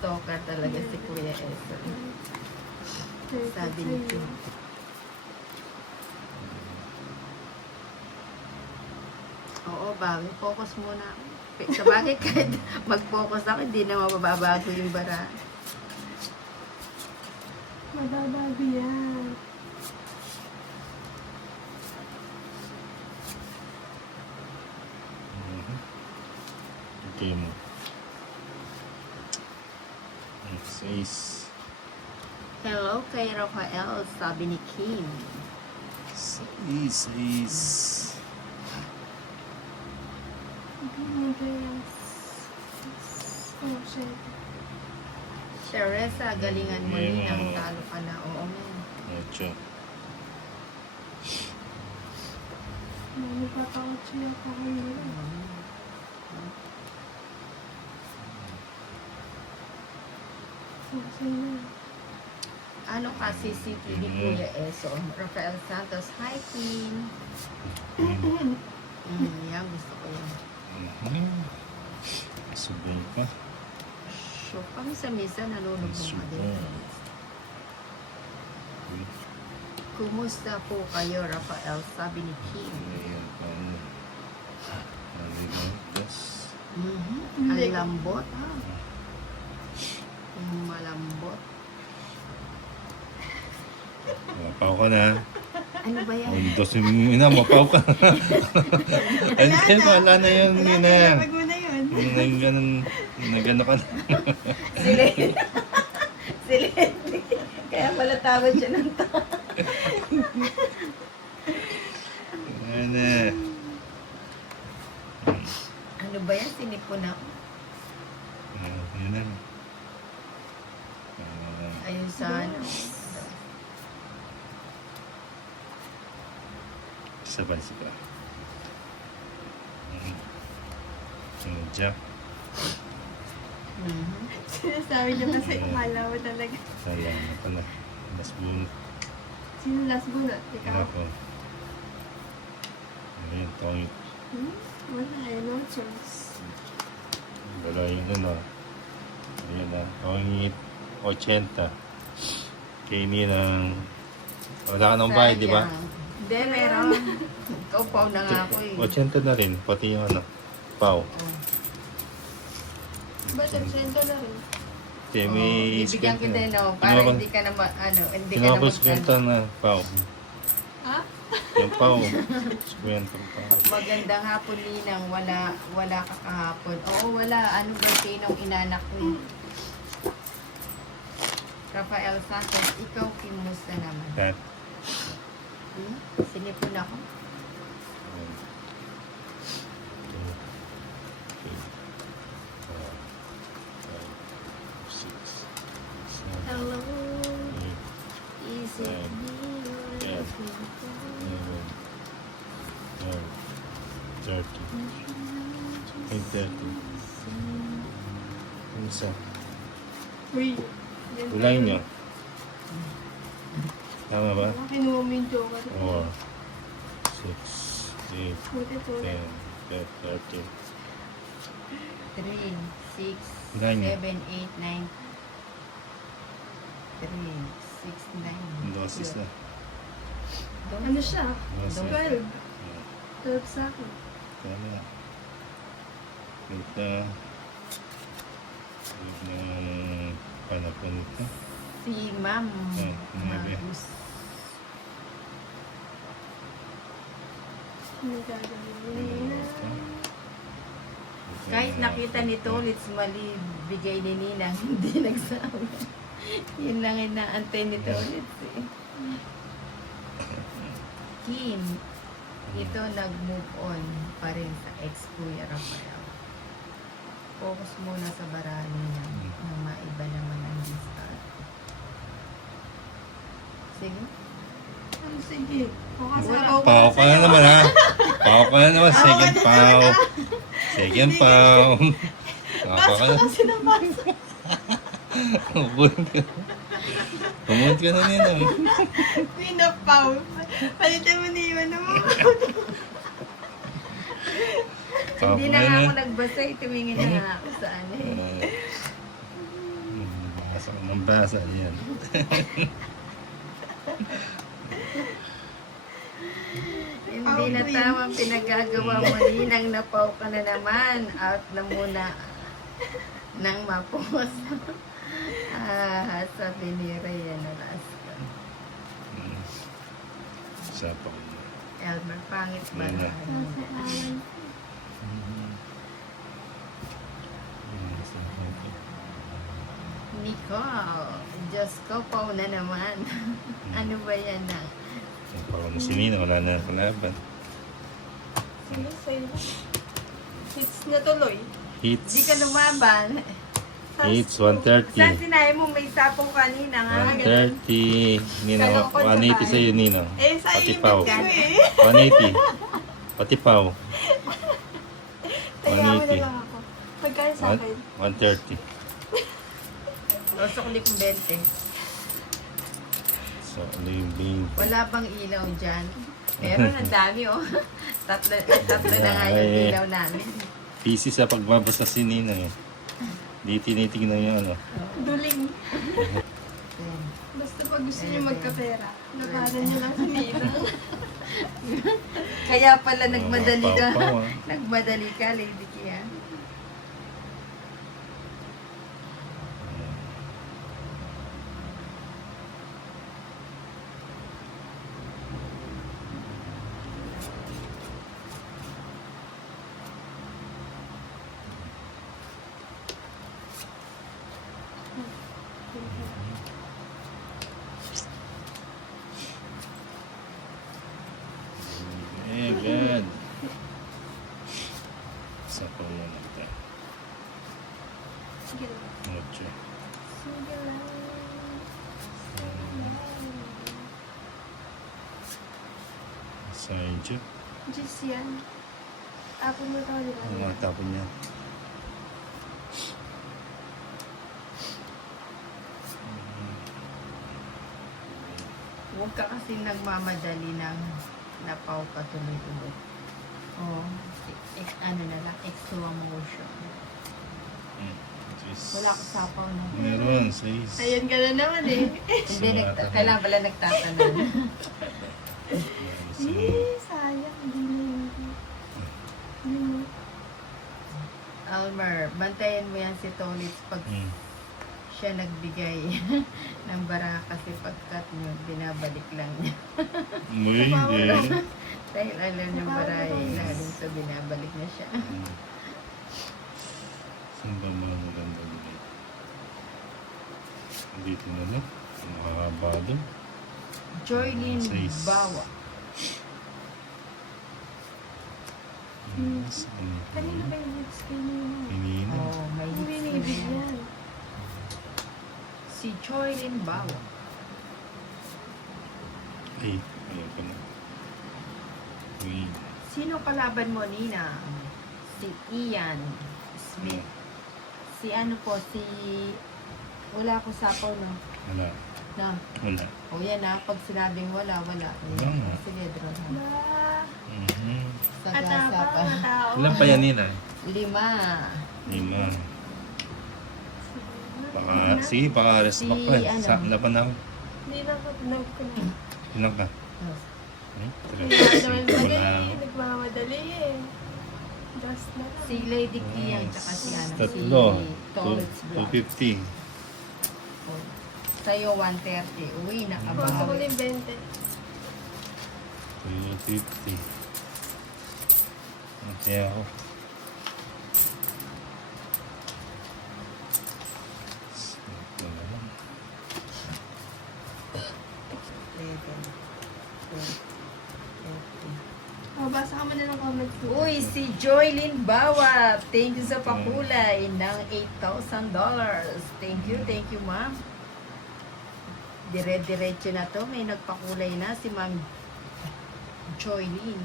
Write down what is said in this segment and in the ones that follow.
stalker talaga si Kuya Eson. Sabi ni Kim. Oo, bago. Focus muna ako. Sa bagay, kahit mag-focus ako, hindi na mababago yung bara. Mababago yan. Okay mo. 6. Hello kay Rafael, sabi ni Kim. 6. Oh, shit. Sharessa, galingan mo Yeah, rin ang mga- talo ka na. Oo, man. 8. Mami, patakot siya ako ngayon. Sasay na. Ano ka, CCTV Kuya Eso? Rafael Santos, hi Kim. Yan, gusto ko yan. Subay pa. So, pamisa-misa nanonood mo ka din. Kumusta po kayo, Rafael? Sabi ni Kim. Ayan, paano? Nalimutas. Ang lambot, ha? Yung malambot. Mapaw ka na. Ano ba yan? Undos yung ina, mapaw ka. Ay, wala na yun, ina. Pag mo na yun. Yung ganun, nagano ka na. Silente. Silente. Kaya pala tawad siya ng tawad. Ano? Ano ba yan? Sinipon ako. Yun na. Ayun sana. Sabay-sabay. Jack. Sinasabi niya kasi akala mo talaga. Sayang na pala. Mas buong. Sino last bunot? Ikaw? Ako. Ayan, tawag. Wala eh, no choice. Wala yung ano. Ayan na. Tawag 80. Kainin ng... Wala ka ng bahay, di ba? Hindi, meron. Ikaw pa na nga ako eh. 80 na rin. Pati yung ano. Pau. Ba't ang sento na rin? Kaya may Bibigyan skwento kita na. no, para hindi ka na hindi ka na Kinakapos kwento na Pau. Ha? Yung Pau. Skwento Pau. Magandang hapon, Linang. Wala ka kahapon. Oo, wala. Ano birthday nung inanak ko? Rafael Santos, ikaw kimusta naman? That. Sinipon ako. 6. Hello. 8. Is it me? Yeah. 30. 30. Ano isa? Uy. yan Ulayin tayo. nyo. Tama ba? Kinuha mo yung joker. 4, 6, 8, Buti po. 10, 13. 3, 6, 7, 8, 9. Ganyan. 3, 6, 9. Ang dosis na. Ano siya? Dosis. 12. Yeah. 12 sa akin. Tama. Ito. Huwag na panapon ito. Si Ma'am Nuebe. Magus. Ano gagawin na? Kahit nakita ni Tolitz mali bigay ni Ninang, hindi nagsabi. Yun lang inaantay ni Tolitz eh. Kim, ito nag-move on pa rin sa ex-Kuya Rafael. Focus muna sa barani na maiba naman ang discard. Sige. Ano, sige. Pau ka na naman ha. Pau ka na naman. Second pau. Second pau. Pau ka na. Kasi naman. Bumunod ka. Bumunod ka na nila. Pinapaw. Palitan mo na yun. Ano mo? Hindi na nga ako nagbasa, tumingin na nga ako sa ano eh. Nambasa yan. Hindi na tamang pinagagawa mo, Ninang. Napaw ka na naman. Out na muna nang mapos. Sabi ni Ryan Alaska. Isa pa ko. Elmer, pangit ba? Wala. Nicole, Diyos ko, pau na naman. Ano ba yan na? Parang si Nina, wala na kalaban. Sige, sa'yo. Hits na tuloy. Hits. Di ka lumaban. Hits, Saan 130. sinabi mo may sapong kanina nga? 130. Nina, 180 sa'yo, Nina. Eh, sa'yo Pati yung Pao. bigyan eh. 180. Pati Pao. Kaya mo na 180. lang ako. Pagkain sa akin. 130. O, sukli kong 20. So, living. Wala bang ilaw dyan? Meron, ang dami oh. Tatlo na nga yung Ay. ilaw namin. Busy sa pagbabasa si Nina eh. Di tinitignan niya ano. Duling. Ayan. Basta pag gusto niyo magkapera, labanan niyo lang si Ninang. Kaya pala nagmadali ka. Pao-pao, ah. Nagmadali ka, Lady Kia. Eh, God. Isa pa yan natin. Sige lang. Ocho. Sige lang. Saidyo. Diyos yan. Apon mo ito, di ba? Ang mga tapon niya. Huwag ka kasi nagmamadali ng napaw ka tuloy-tuloy. Oh, ano na lang, extra motion. Wala ka sapaw na. Meron, 6. Ayan ka na naman eh. Hindi, kailangan pala nagtatanan. Eh, sayang. Hindi na yun. Hindi mo. Almer, bantayan mo yan si Tolitz pag siya nagbigay ng bara kasi pagkat nyo, binabalik lang niya. Uy, hindi. Dahil alam niyo bara ilalim sa binabalik niya siya. Saan ba mga maganda dito? Dito na lang. Ang mahaba doon. Joylyn Sais. Bawa. Kanina ba yung hits kay Ninang? Pinina. Oh, may Hindi hits na din yan. yan. Si Joylyn Bawa. Ay, ayaw ko na. Uy. Sino kalaban mo, Nina? Si Ian Smith. Si ano po, si... Wala ko sapaw, no? Wala. Na. Wala. O yan na, pag sinabing wala, wala. Wala nga. Sige, draw na. Ba? Sagasa Atapa, pa. matao. Ilan pa yan, Nina? 5. 5. Baka, sige, baka rest back pa. Si ano? Sa laban ako. Hindi lang ako tinawag ko na. Ilan ka? Kaya naman Wala. madali. Nagmamadali eh. Just na lang. Si Lady Kiang, tsaka si ano, Tatlo. si Tolitz Black. 250. Sa'yo, 130. Uy, Kung ako nakabawi. yung 20. 250. Okay ako. Ito na lang. 11, 12, 13. Mabasa ka muna ng comments mo. Uy, si Joylyn Bawa. Thank you sa pakulay ng $8,000. Thank you, ma'am. Dire-diretso na to. May nagpakulay na si Ma'am Joylyn.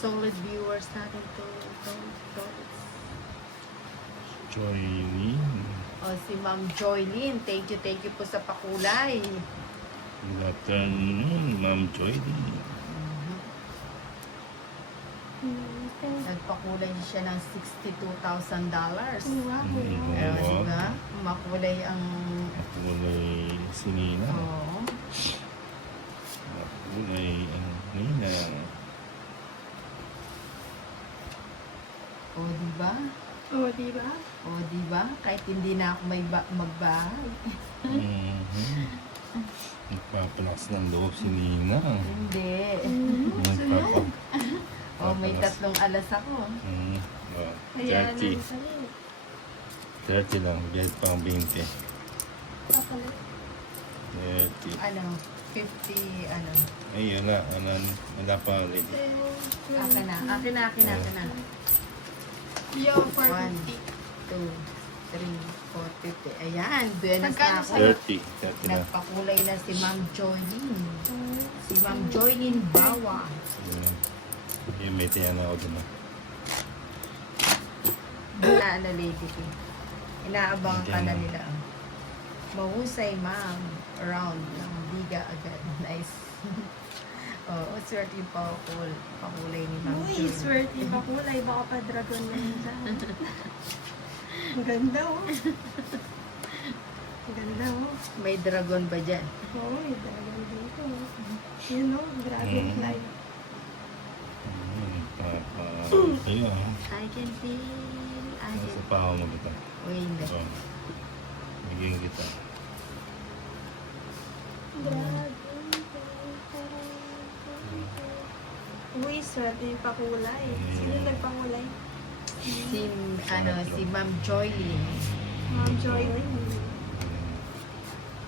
Solid viewers natin to. Joylyn. O, si Ma'am Joylyn. Thank you po sa pakulay. Good afternoon, Ma'am Joylyn. Hmm, Nagpakulay siya ng $62,000. Wow. Diba? Makulay ang... Kulay si Nina. Oo. Kulay ang Nina. O, diba? Oo, diba? O, diba? Kahit hindi na ako may magbahay. Nagpapalakas ng loob si Nina. Hindi. Nagpapa... O, may tatlong alas ako. Kaya 30. 30 lang. Biyad pang 20. 30. Ano? 50, ano? Ay, wala. Wala pa ulit. Akin na. Akin na. Yo, 1, 2, 3, 4, 50. Ayan, buenas Magkano na ako. sa'yo? 30 na. Nagpakulay na si Ma'am Joylyn. Si Ma'am Joylyn Bawa. Yung may tiyan ako dun. Na lady ko. Inaabangan ka na nila. Mahusay ma'am. Round ng biga agad. Nice. Oo, swerte yung pakulay ni Ma'am Uy, Joylyn. swerte pa kulay. Baka pa dragon na yun dyan. Ang ganda, oh. Ang ganda, oh. May dragon ba dyan? Oo, may dragon dito. Yun, oh. Dragonfly. Ayun. I can feel. Nasa pa ako mo kita. Uy, hindi. So, bigyan kita. Uy, swerte yung pakulay. Sino nagpakulay? Si Ma'am Joylyn. Ma'am Joylyn.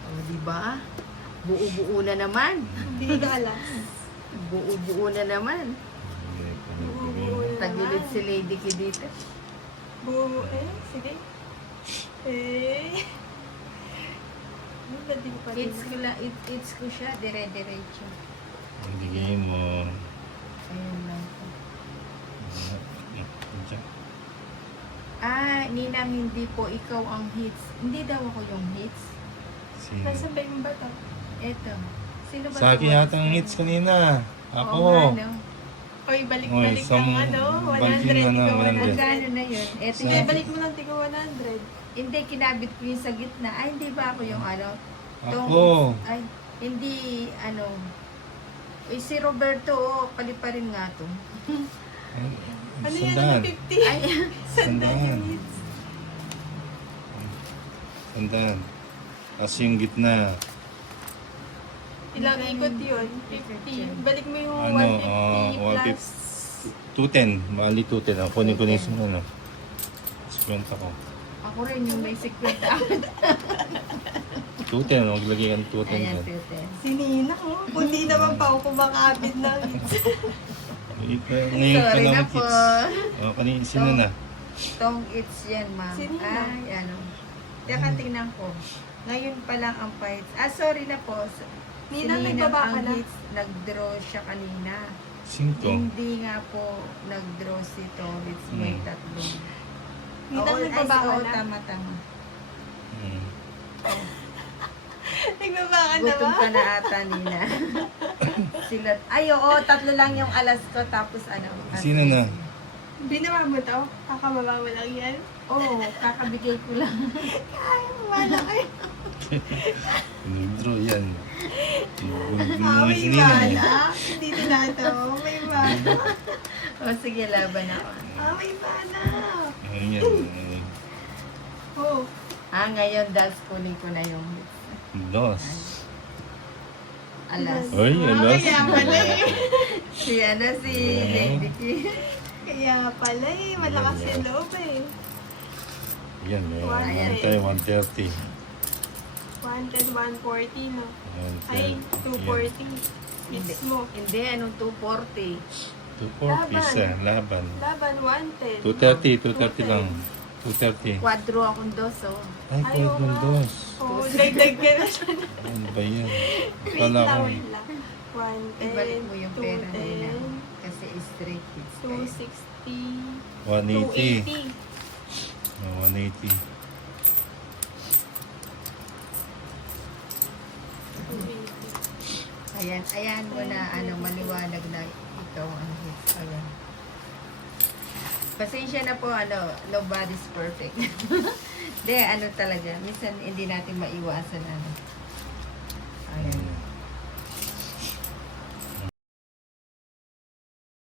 O, diba? Buo-buo na naman. Hindi ka alas. Buo-buo na naman. Buo na Tagilid naman. si Lady Ki dito. Buo, sige. Ano ba din pa din? It's ko siya, dire-diretso. Bigyan mo. Ayun lang. Diyan. Ninang, hindi po ikaw ang hits. Hindi daw ako yung hits. Nasa bag mo ba ito? Eto. Sino ba Sa akin tumalas yata ang na hits ito? kanina. Ako. Oo nga, no? Oy, balik-balik Oy, ang ano, 100. balik yun, ikaw 100. 100. Magkano na yun? Eto Sige, yung, balik mo lang tiga 100. hindi, kinabit ko yung sa gitna. Ay, hindi ba ako yung ano? Ako. Ay, hindi, ano. Uy, si Roberto, pa rin nga to. Ano yan? Sandaan. 50? Ay, Sandaan yung hits. Sandaan. Tapos yung gitna. Ilang ikot yun? 50. Balik mo yung Ano, 150 plus. 210. Bali 210. Ako kunin ko na yung ano. 50 ko. ako rin yung may secret out. 210. Maglagay ka ng 210 Ayan, dyan. Tete. Si Nina, oh. Kundi naman pa ako kumakapit ng hits. Ngayon ka Sorry na na mag po. kanina, sino na? Tong it's yan, ma'am. Sino na? Ay, ano. Teka, tingnan ko. Ngayon pa lang ang fights. Sorry na po. Nina, Si nagbaba ka ang na? hits, nag-draw siya kanina. 5. Hindi nga po nag-draw si Tolitz. May tatlong. Nina, nagbaba ka na? Tama. Nagbaba ka na ba? Gutom ka na ata, Nina. Sila, oo, tatlo lang yung alas ko. Tapos ano. Sino na? Binawa mo to? Kakababa mo lang yan? Oo, kakabigay ko lang. Ay, wala kayo. Nag-draw yan. May Si Nina. bala. Hindi na to. May bala. O, sige, laban ako. May bala. Ayan. Oh. Ngayon, das kunin ko na yung Dos. alas. Oy, alas. Kaya pala eh. Si Lady Ki. Kaya pala eh. Malakas yung loob eh. Yan, may Ayan. 130. 110, 140 no? 130. Ay, 240. Hindi, Hits mo. hindi, anong 240? 240 isa, laban. Laban, 110. 230 lang. 230. Quadro akong dos, oh. Ay, Ay, pwede oo ng nga. dos. Oo, dagdag ka na siya. Ano ba yan? Wait Akala ko. lang, wait lang. 110, Ibalik mo yung pera nila. 210, Kasi straight hits kayo. 260, 180. 280. 180. 280. Ayan mo na, maliwanag na ikaw ang hits. Ayan. Pasensya na po, nobody's perfect. Hindi, talaga. Minsan hindi natin maiwasan, Ayan.